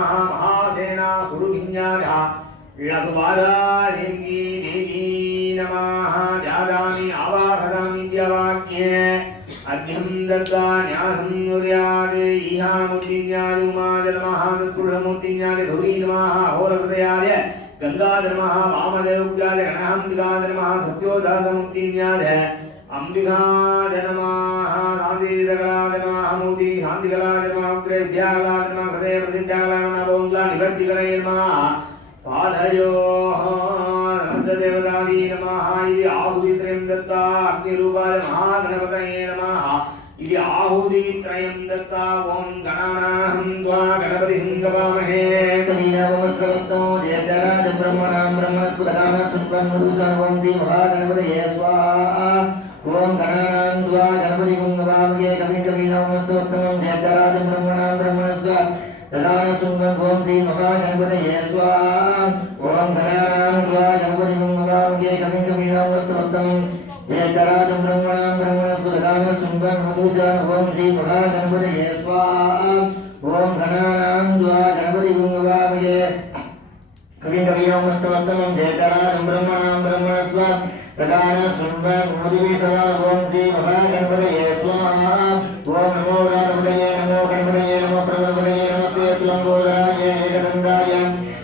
महासेना सुरभिन्यागा लघुबालादेवी देवी नमः जादामि आवाहदामि द्यवाक्ये अद्यं दत्तान्यासं नुर्यादे ईहामुद्दिन्यादुमादर महानुत्रुढमुद्दिन्यादे धुरी नमः होरहृदयाय गंगाधर महा वामदेव्याय गणहंदिगाधर महा सत्योदातमुद्दिन्यादे अंबिकाधर नमः शान्तिदगलाधर नमः मूर्ति शान्तिगलाधर नमः उग्रे विद्यागलाधर नमः हृदय प्रतिष्ठागलाधर नमः ओंला निवर्तिगलये नमः पादयोः नमस्देवतादि नमः इति आहुतित्रयं दत्ता अग्निरूपाय महागणपतये नमः इति आहुतित्रयं दत्ता ओं गणानाहं त्वा गणपतिं गवामहे कवीनावमस्सवत्तो जयराज ब्रह्मणां ब्रह्मस्फुटकामः सुब्रह्मणु सर्वं श्री महागणपतये स्वाहा ओं गणानां त्वा गणपतिं गवामहे कवीनावमस्सवत्तो जयराज ब्रह्मणां ब्रह्मस्फुटकामः तदान सुंगं ओं श्री महागणपतये स्वाहा ओं गणानां त्वा गणपतिं गवामहे कवीनावमस्सवत्तो जयराज ब्रह्मणां ब्रह्मस्फुटकामः सुब्रह्मणु ओं श्री महागणपतये स्वाहा ओं गणानां त्वा गणपतिं गवामहे कवीनावमस्सवत्तो जयराज ब्रह्मणां ब्रह्मस्फुटकामः तदान सुंगं सदा ओं श्री महागणपतये स्वाहा ओं नमो गणपतये नमो गणपतये नमो प्रभवतये नमस्ते त्वंगोदराय एकदन्ताय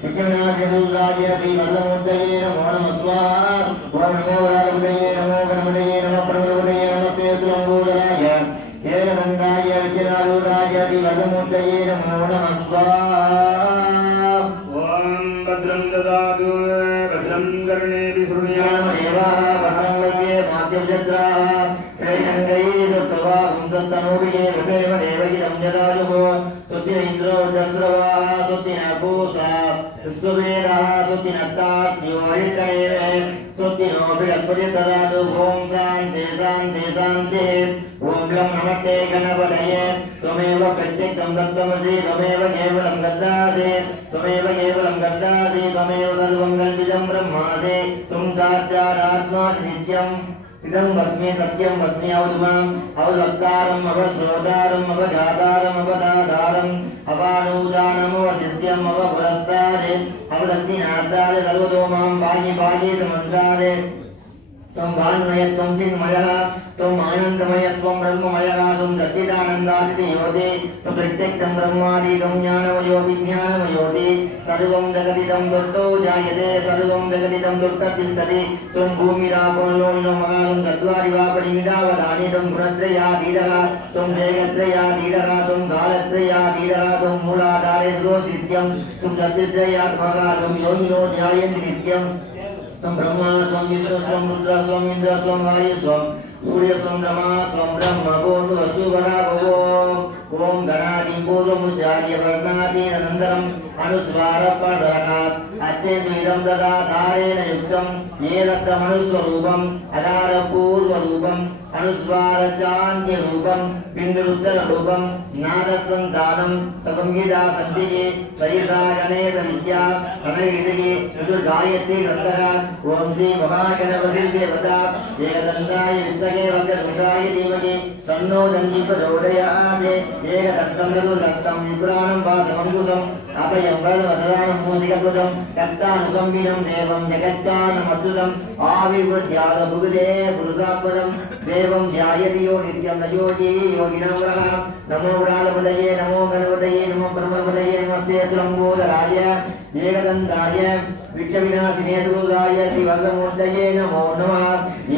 विघ्ननाशदूताय श्रीवल्लभमूर्तये नमो नमः स्वाहा ओं नमो गणपतये नमो गणपतये नमो प्रभवतये नमस्ते त्वंगोदराय एकदन्ताय विघ्ननाशदूताय श्रीवल्लभमूर्तये नमो नमः स्वाहा ओं भद्रं ददातु भद्रं कर्णेभिः शृणुयाम देवाः भद्रं वैद्ये माध्यजत्राः श्रेयङ्गैरुत्तवाहुं दत्तनोभिये वसेम देवगिरं जदायुः सुत्य इन्द्रो दस्रवाः सुत्य पूषा विश्ववेदाः सुत्य नत्तार्थियो हरित्रये सुत्य नो बृहस्पति ददातु ओं शान्ति शान्ति शान्तिः ओं ग्लं नमस्ते गणपतये त्वमेव प्रत्यक्षं दत्तमसि त्वमेव केवलं गच्छासि त्वमेव केवलं गच्छासि त्वमेव सर्वं कल्पितं ब्रह्मासि त्वं साक्षादात्मासि नित्यम् इदं वस्मि सत्यं वस्मि अवधुमाम् अवधत्तारम् अवश्रोतारम् अवजातारम् अवदातारम् अपानूदानम् अवशिष्यम् अवपुरस्तारे अवदत्तिनाथारे सर्वतो मां भाग्ये भाग्ये समन्तारे त्वं वान्मयः त्वं चिन्मयः त्वम् आनन्दमयः त्वं ब्रह्ममयः त्वं सच्चिदानन्दादिदेवते त्वं प्रत्यक्षं ब्रह्मादिकं ज्ञानमयो विज्ञानमयोति सर्वं जगदिदं दुष्टो जायते सर्वं जगदिदं दुष्टतिष्ठति त्वं भूमिरापोलो महानं चत्वारि वा परिमितावतानि त्वं गुणत्रयाधीरः त्वं जयत्रयाधीरः त्वं कालत्रयाधीरः त्वं मूलाधारे सुरोसित्यं त्वं सत्यत्रयात्मकः त्वं योगिनो ध्यायन्ति नित्यम् त्वं ब्रह्मा स्वं विष्णु स्वं रुद्र स्वं इन्द्र स्वं वायु स्वं सूर्य स्वं रमा स्वं ब्रह्म पूर्वस्तु वराभवो ओं गणादिं पूर्वमुच्चार्य वर्णादीनन्तरम् अनुस्वारपदरात् अत्यन्तं ददाधारेण युक्तं ये दत्तमनुस्वरूपम् अदारपूर्वरूपम् अनुस्वारचान्त्यरूपं बिन्दुरुद्ररूपं नादसन्तानं संगीता सन्तिके सहिता गणेश विद्या अनैतिके चतुर्गायत्री दत्तः ओं श्री महागणपतिर्देवता एकदन्ताय विद्महे वक्रतुण्डाय धीमहि तन्नो दन्ति प्रचोदयात् एकदत्तं चतुर्दत्तं विप्राणं वासमङ्कुशम् अभयं वरदवददानं मूषिकप्रदं दत्तानुकम्बिनं देवं जगत्कारणमच्युतम् आविर्भूत्यादभुगदे पुरुषात्पदं देवं ध्यायति यो नित्यं न योगी योगिनां वरः नमो गणाधिपतये नमो गणपतये नमो ब्रह्मपतये नमस्ते त्र्यम्बोदराय एकदन्ताय विघ्नविनाशिने सुहृदाय श्रीवल्लभमूर्तये नमो नमः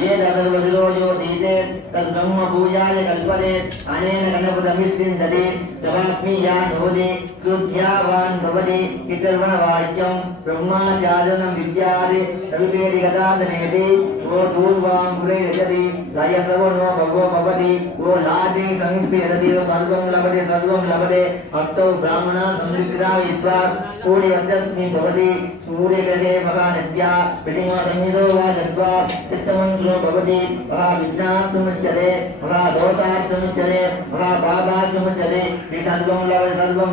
ये तदर्वसुरो ज्योतिते तद्ब्रह्मपूजाय कल्पते अनेन गणपतमिस्सिन्धते जपात्मीयान् भवति कृत्यावान् भवति पितर्वणवाक्यं ब्रह्माचार्यनं विद्यादि तरुपेरिगतादनेति वो पूर्वां पुरे रजति लयसवनो भगवो भवति वो लादे संयुक्ते रजति सर्वं लभते अष्टौ ब्राह्मणा संयुक्ता विद्वा कोटि वचस्मि भवति सूर्यगते महानद्या प्रतिमा संहितो वा जद्वा चित्तमन्त्रो भवति विज्ञातुमच्च मुच्यते महादोषार्थं मुच्यते महापापार्थं मुच्यते हि सर्वं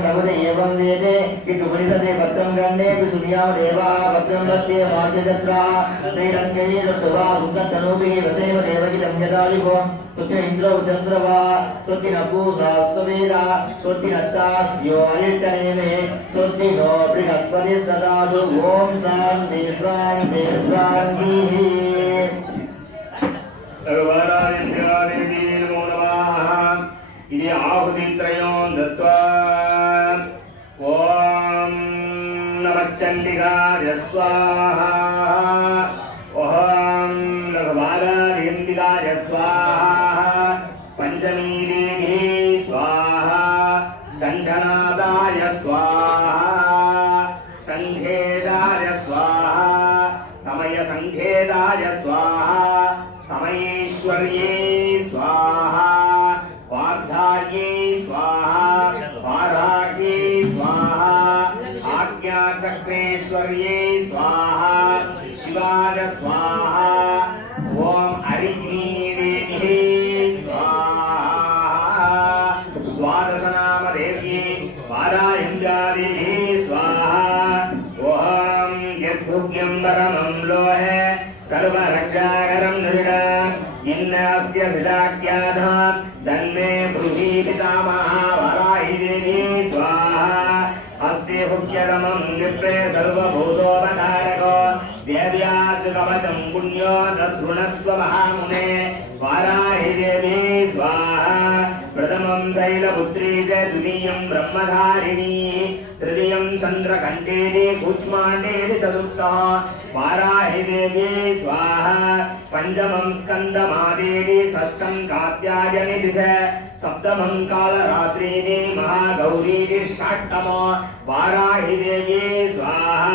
लभते एवं वेदे कि उपनिषदे पत्रं गण्डे विसुर्यां देवाः पत्रं रत्ये मार्गदत्राः तैरङ्गैः दत्त्वा भूततनूभिः वसेव देवगिरं यदायुः तुत्य इन्द्रो उदस्रवा तुत्तिनपूषा सुवेदा तुत्तिनत्तास्यो अलिट्टनेमे तुत्तिनो बृहस्पति ददातु ॐ शान्ति शान्ति शान्तिः भगवानादित्यादेवी नमो नमः इति आहुतित्रयों दत्त्वा ॐ नमः चण्डिकाय स्वाहा ॐ भगवानादित्याय स्वाहा पंचमी देवी स्वाहा दण्डनादाय स्वाहा संघेदाय स्वाहा समय संघेदाय स्वाहा समयेश्वर्ये स्वाहा वार्धाये स्वाहा वाराह्ये स्वाहा आज्ञाचक्रेश्वर्ये स्वाहा शिवाय स्वाहा ओम हरिग्नीदेव्यै स्वाहा द्वादशनामदेव्यै वाराह्यादेव्यै स्वाहा ओम यद्भुग्यं परमं लोहे सर्वरक्षाकरं नृडा इन्नस्य सिदाख्याधा तन्मे ब्रूहि पितामहा वराहि देवी स्वाहा हस्ते भुग्यरमं निप्रे सर्वभूतोपकारको देव्यात् कवचं पुण्यो तस्रुणस्व महामुने वाराहि देवी स्वाहा प्रथमं शैलपुत्री च द्वितीयं ब्रह्मधारिणी तृतीयं चन्द्रकण्ठेति कूष्माण्डेति चतुर्थः वाराहि देवी स्वाहा पंचमं स्कन्दमादेवी षष्ठं कात्यायनीति च सप्तमं कालरात्रीति महागौरीति षष्ठमो वाराहि देवी स्वाहा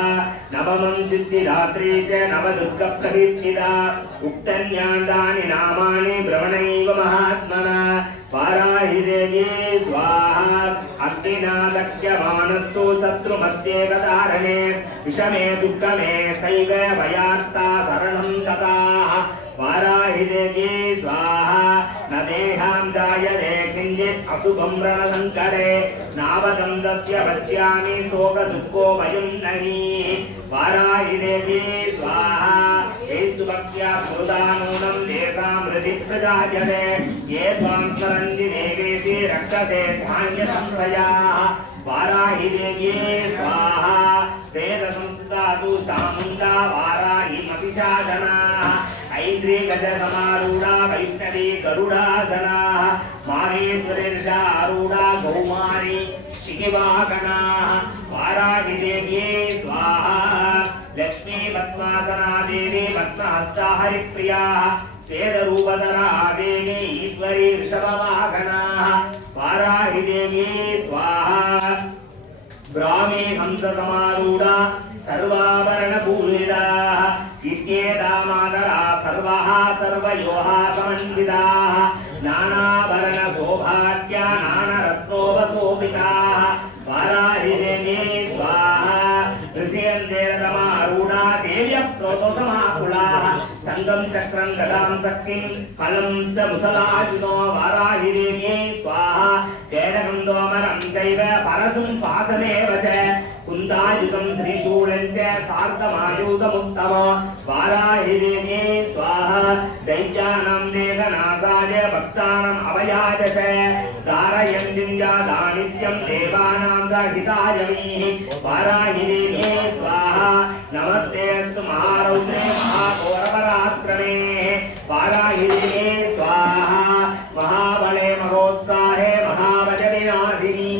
नवमं सिद्धिदात्री च नवदुर्गप्रतिष्ठिता उक्तन्यान्तानि नामानि भ्रमणैव महात्मना वाराहि देवी स्वाहा अग्निनादक्यमानस्तु शत्रुमत्येकतारणे विषमे दुःखमे सैव भयात्ता शरणं गताः वाराहि देवी स्वाहा न देहां जायते किञ्चित् अशुभं रणसङ्कटे नावदन्तस्य पश्यामि शोकदुःखो भयं नहि वाराहि देवी स्वाहा येषु भक्त्या स्मृता नूनं तेषां हृदि प्रजायते ये त्वां स्मरन्ति देवेशि रक्षसे धान्यसंशयाः वाराहि देवी स्वाहा वेदसंस्कृतातु चामुण्डा वाराहि मतिशासनाः ऐन्द्रियगजसमारूढा वैष्णवी गरुडासनाः माहेश्वरीर्षारूढा कौमारी शिखिवाकणाः वाराहि देवी स्वाहा लक्ष्मी पद्मासना देवी पद्महस्ता हरिप्रियाः स्वेदरूपधरा देवी ईश्वरी ऋषभवाहनाः वाराहि देवी स्वाहा ब्राह्मी हंससमारूढा सर्वाभरणपूरिताः इत्येता मातरा सर्वाः सर्वयोः समन्विताः नानाभरणशोभाख्या नानरत्नोपशोभिताः वाराहि देवी स्वाहा ऋषियन्तेरतमारूढा देव्यः प्रोतसमाकुलाः सङ्गं चक्रं गदां शक्तिं फलं स मुसलायुधो वाराहि देवी स्वाहा केडकं दोमरं चैव परशुं पाशमेव च कुन्दायुधं त्रिशूलं च सार्धमायुधमुत्तमो वाराहि देवी स्वाहा दैत्यानां देहनाशाय भक्तानाम् अभयाय च धारयन्तीं या दानित्यं देवानां सहिताय वाराहि देवी स्वाहा नमस्तेऽस्तु महारौद्रे महाघोरपराक्रमे वाराहि देवी स्वाहा महाबले महोत्साहे महावजविनाशिनी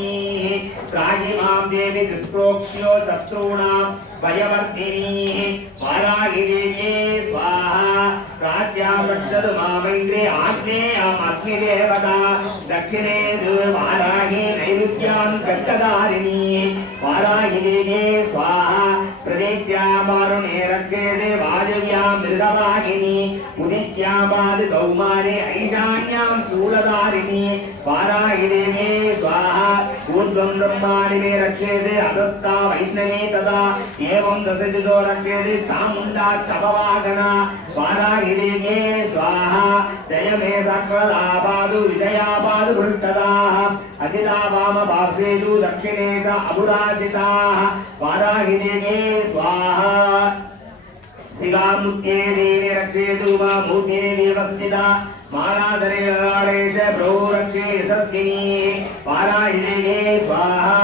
त्राहिमां देवी दुष्प्रोक्ष्यो शत्रूणां भयवर्धिनी वाराहि देवी स्वाहा प्राच्यां रक्षतु मामैन्द्रे आग्नेयाम् अग्निदेवता दक्षिणे वाराहि नैऋत्यां खड्गधारिणी वाराहि देवी स्वाहा प्रदेश्यां वारुणे रक्षेते वायव्यां मृगवाहिनी उदित्यां वादि कौमारे ऐशान्यां शूलधारिणी वाराहि देवी स्वाहा ऊर्ध्वं ब्रह्माणि मे रक्षेते अधस्ता वैष्णवी तदा एवं दशदिशो रक्षेते चामुण्डा चपवाहना वाराहिदेवे स्वाहा जय मे सकलापादु विजयापादु भृष्टदाः अजिता वाम पार्श्वेषु दक्षिणे च अबुराजिताः वाराहिदेवे स्वाहा शिवामुख्ये रक्षेतु वा मूर्ते व्यवस्थिता मालाधरे च प्रभु रक्षे यशस्विनी वाराहिदेवे स्वाहा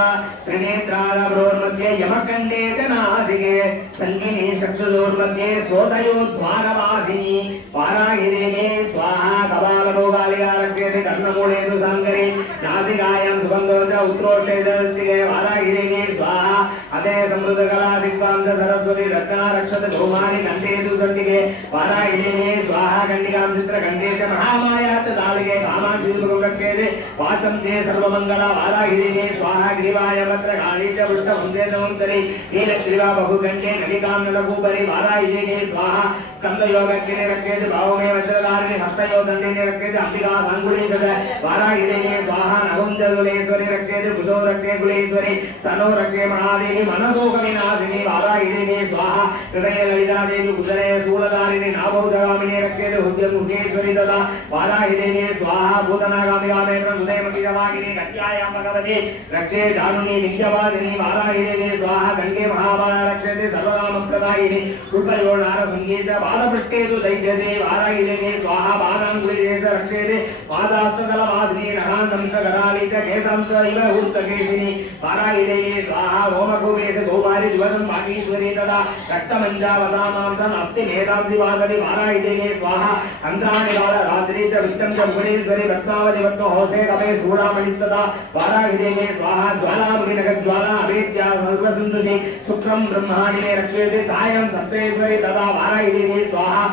त्रिनेत्रालभ्रोर्मध्ये यमकण्डे च नासिके सङ्गिनी चक्षुर्मध्ये स्वोदयोद्वारवासिनी वाराहिदेवे स्वाहा कपालभोगालिका रक्षेते कर्णमूले तु साङ्गरे नासिकायां सुगन्धो च उत्रोष्टे च वाराहिदेवे स्वाहा अते समृद्धकला दिग्वांस सरस्वती रत्ना रक्षत भौमानि कण्ठे तु सन्दिके वाराहिदेवे स्वाहा कण्डिकां चित्रकण्ठे च महामाया च दालिके कामाक्षीर्मुखं रक्षेते वाचं ते सर्वमङ्गला वाराहिदेवे स्वाहा ग्रीवाय वस्त्रकाली च वृषभंसे नमन्तरे नीलग्रीवा बहुकण्ठे नलिकां नलकूपरि वाराहिदेवे स्वाहा स्कन्दयोगग्ने रक्षेते भावमे वज्रधारिणे हस्तयोगण्डे रक्षेते अम्बिका साङ्गुली च वाराहिदेवे स्वाहा नवुञ्जलुलेश्वरी रक्षेते भुजो रक्षे कुलेश्वरी स्तनो रक्षे महादेवी मनसोकविनाशिनी वाराहिदेवे स्वाहा हृदयललितादेवी कुदरे शूलधारिणी नाभौजगामिनी रक्षेते हुद्यमुखेश्वरी तथा वाराहिदेवे स्वाहा भूतनागामिकामेन्द्र उदयमतिजवागिनी कट्यायां भगवती रक्षे जानुनी विद्यवादिनी वाराहिदेवे स्वाहा गंगे महाबाला रक्षेते सर्वकामप्रदायिनी कृपयो नारसंगीत पादपृष्ठे तु दैत्यते वाराहिदेवे स्वाहा बाणाङ्गुलिते च रक्षेते पादास्तकलवासिनी नखान्तकराली च केशंस इव ऊर्ध्वकेशिनी वाराहिदेवे स्वाहा ओमकूपे च गौपाली दिवसं वागीश्वरी तदा रक्तमञ्जावसामांसम् अस्ति मेधांसि पार्वती वाराहिदेवे स्वाहा अन्त्राणि रात्रि च वित्तं च भुवनेश्वरी रत्नावली रत्नहोसे कवे सूडामणि तदा वाराहिदेवे स्वाहा ज्वालामुखिनखज्वाला अवेद्या सर्वसिन्धुषि शुक्रं ब्रह्माणि मे रक्षेते सायं सप्तेश्वरी तदा वाराहिदेवे स्वाहा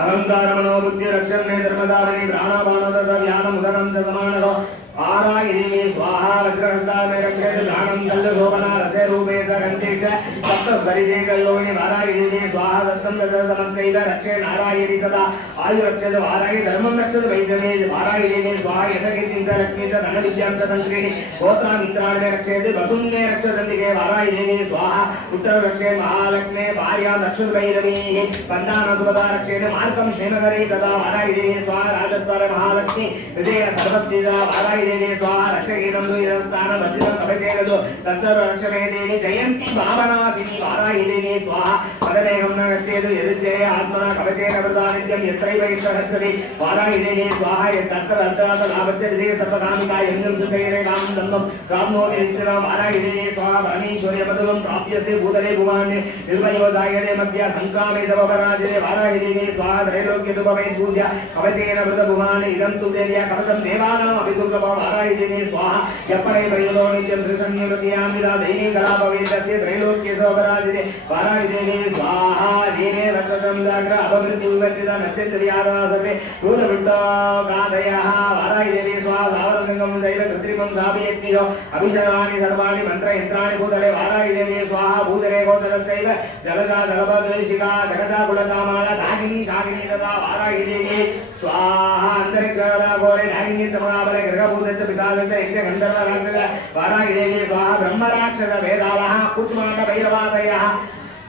अहंकारमनो बुद्धि रक्षण मे धर्मधारिणी प्राणापानदत्त व्यानमुदनं च समानरो वाराहिदेवे स्वाहा वज्रहस्ता मे रक्षेते प्राणं कल्लशोभना रसे रूपे च कण्ठे च सप्तस्वरिते कल्लोहिनी वाराहिदेवे स्वाहा दत्तं दशसमस्यैव रक्षे नारायणी तदा आयुरक्षते वाराहि धर्मं रक्षते वैद्यमे वाराहिदेवे स्वाहा यशकीर्तिं च लक्ष्मी च धनविद्यां च तन्त्रिणी गोत्रामित्राणि मे रक्षेते वसुं मे रक्षतन्तिके वाराहिदेवे स्वाहा उत्तररक्षे महालक्ष्मे भार्या दक्षुर्भैरवीः पन्दानसुपदा रक्षेते मार्गं श्रीनगरे तदा वाराहिदेवे स्वाहा राजद्वार महालक्ष्मी हृदय सर्वस्थिता वाराहि देवी स्वाहा रक्षकीनं दुयस्थानं वज्रं कवचेरदो तत्सर्व रक्षमे देवी जयन्ती भावनासिनी वाराहि देवी स्वाहा पदमेघं न गच्छेतु यदुच्चये आत्मना कवचेन वृदानित्यं यत्रैव गच्छति वाराहि देवी स्वाहा यत्र अर्थात् लाभच्छति सर्वकामिका यज्ञं सुखैरे कामं दन्तं प्राप्नोति निश्चितं वाराहि देवी स्वाहा परमेश्वर्य पदं प्राप्यते भूतले भुवान्ये निर्मयो जायते मध्य संक्रामे तवपराजते वाराहि देवी स्वाहा त्रैलोक्यतुपमे पूज्य कवचेन वृतभुवान् इदं तु देव्या कवचं देवानाम् अभिदुर्गम वाराहिदेवे स्वाहा यपरे प्रयोगो नित्यं त्रिसंनिवृत्यामिदा दैवी कलापवेदस्य त्रैलोक्यसोपराजिते वाराहिदेवे स्वाहा देवे रक्षतं जाग्र अपमृत्युविवर्जिता नक्षत्रव्यादासर्वे भूतविट्टो गाधयः वाराहिदेवे स्वाहा सावरगङ्गं शैल कृत्रिमं स्थापयत्यो अभिषराणि सर्वाणि मन्त्रयन्त्राणि भूतले वाराहिदेवे स्वाहा भूतले गोचरश्चैव जलजा जलपदशिखा जगजा कुलकामाला दागिनी शागिनी तथा वाराहिदेवे स्वाहा अन्तरिक्षरा घोरे दागिनी समाबले ग्रहभूतस्य पिशाचस्य यक्ष गन्धर्व राक्षस वाराहिदेवे स्वाहा ब्रह्मराक्षस वेदालः कुचमाण्ड भैरवादयः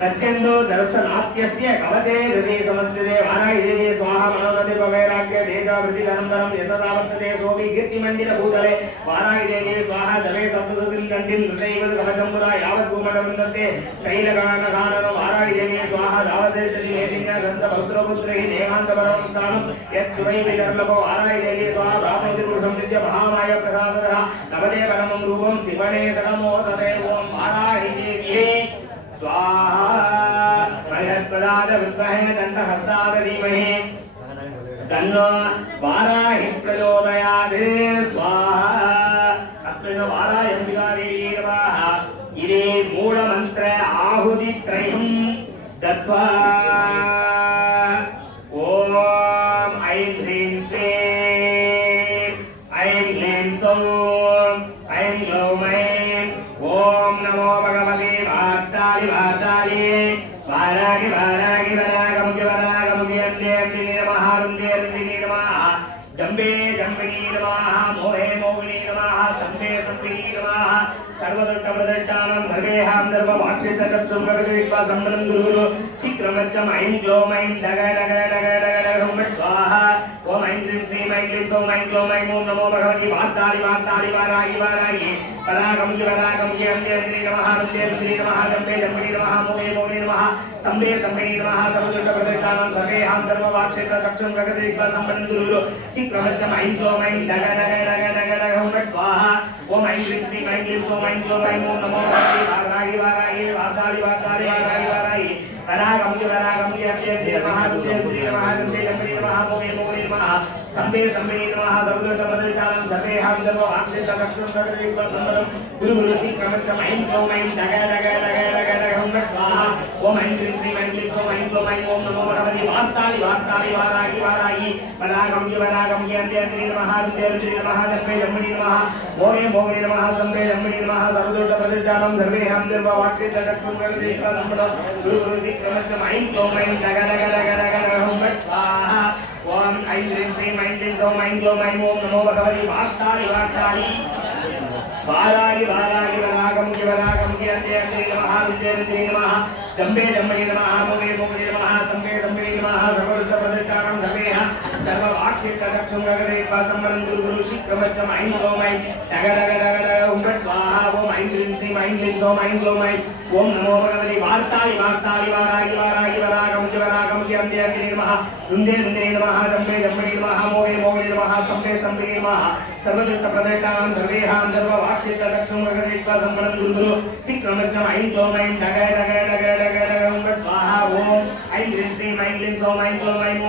तच्छन्दो दर्शनात्यस्य कवचे हृदि समस्थिते वाराहिदेवे स्वाहा मनोनदिवैराग्य तेजवृत्तिधरं यशदावर्तते सोऽपि कीर्तिमण्डितभूतले वाराहिदेवे स्वाहा जले सप्तसतिं दण्डिं तथैव कवचं पुरा यावत् भूमण्डवन्दते शैलगानगाननो वाराहिदेवे स्वाहा दावदेशति हेतिन्य ग्रन्थभद्रपुत्रैः देहान्तपरं स्थानं यत्सुरैर्विदर्लभो वाराहिदेवे स्वाहा प्राप्नोति पुरुषं विद्य महामाय प्रसादतः नवदे परमं रूपं शिवने सदमोदते ॐ वाराहिदेव्यै स्वाहा महत्पदाद विद्महे दण्डहस्ताद धीमहि तन्नो वाराहि प्रचोदयात् स्वाहा अस्मिन् वारायम्बिकादेवी नमः इदे मूलमन्त्र आहुतित्रयं दत्वा ॐ ऐं ह्रीं श्रीं ऐं क्लीं सौं ऐं ग्लौं ऐं ॐ नमो भगवते वाराहि वाराहि वरागमुखि अन्ये अन्ये नमः रुन्दे रुन्दिने नमः जम्बे जम्बिनी नमः मोहे मोहिनी नमः स्तम्भे स्तम्भिनी नमः सर्वदुष्टप्रदष्टानं सर्वेहां सर्ववाक्षितचक्षुं गगनविद्वा सम्मनं गुरुगुरु शीघ्रमच्चं ऐं क्लों ऐं डग डग डग डग डग हुं फट् स्वाहा ओम ऐं क्लीं श्रीं ऐं क्लीं सौं ऐं क्लों ऐं ॐ नमो भगवति वार्तालि वार्तालि वाराहि वाराहि परागं कि अम्बे अग्नि नमः रुद्रे रुद्रे नमः जम्बे जम्बे नमः मोहे मोहे नमः स्तम्भे स्तम्भे नमः सर्वदुष्टप्रदष्टानं सर्वेहां सर्ववाक्षितचक्षुं गगनविद्वा सम्मनं गुरुगुरु शीघ्रमच्चं ऐं क्लों ऐं डग डग डग डग डग हुं फट् स्वाहा ओम ऐं क्लीं श्रीं ऐं क्लीं सौं ऐं क्लों ऐं ॐ नमो भगवति वाराहि वाराहि वार्तालि वार्तालि वाराहि वाराहि परागं कि अम्बे अग्नि नमः रुद्रे रुद्रे नमः जम्बे जम्बे नमः मोहे मोहे नमः स्तम्भे स्तम्भे नमः सर्वदुष्टप्रदष्टानं सर्वेहां सर्ववाक्षितचक्षुं गगनविद्वा सम्मनं गुरुगुरु शीघ्रमच्चं ऐं क्लों ऐं डग डग डग डग डग हुं फट् स्वाहा ओम ऐं क्लीं श्रीं ऐं क्लीं सौं ऐं क्लों ऐं ॐ नमो भगवति वार्तालि वार्तालि वाराहि वाराहि परागं कि अम्बे अग्नि नमः रुद्रे रुद्रे नमः जम्बे जम्बे नमः मोहे मोहे नमः स्तम्भे स्तम्भे नमः सर्वदुष्टप्रदष्टानं सर्वेहां सर्ववाक्षितचक्षुं गगनविद्वा सम्मनं गुरुगुरु शीघ्रमच्चं ऐं क्लों ऐं डग डग डग डग डग हुं फट् स्वाहा ओम ऐं क्लीं श्रीं ऐं क्लीं सौं ऐं क्लों ऐं ॐ नमो भगवति वार्तालि वार्तालि वाराहि वाराहि वरागं कि अम्बे अग्नि नमः रुद्रे रुद्रे नमः जम्बे जम्बे नमः मोहे मोहे नमः स्तम्भे स्तम्भे नमः सर्वदुष्टप्रदष्टानं सर्वेहां सर्ववाक्षितचक्षुं गगनविद्वा सम्मनं गुरुगुरु शीघ्रमच्चं ऐं क्लों ऐं डग डग डग डग हुं फट् स्वाहा ओम ऐं क्लीं श्रीं ऐं क्लीं सौं ऐं क्लों ऐं ॐ नमो भगवति वार्तालि वार्तालि वाराहि वाराहि वरागं कि अम्बे अग्नि नमः रुद्रे रुद्रे नमः जम्बे जम्बे नमः मोहे मोहे नमः स्तम्भे स्तम्भे नमः सर्वदुष्टप्रदष्टानं सर्वेहां सर्ववाक्षितचक्षुं गगनविद्वा सम्मनं गुरुगुरु शीघ्रमच्चं ऐं क्लों ऐं डग डग डग डग डग हुं फट् स्वाहा ओम ऐं क्लीं श्रीं ऐं क्लीं सौं ऐं क्लों ऐं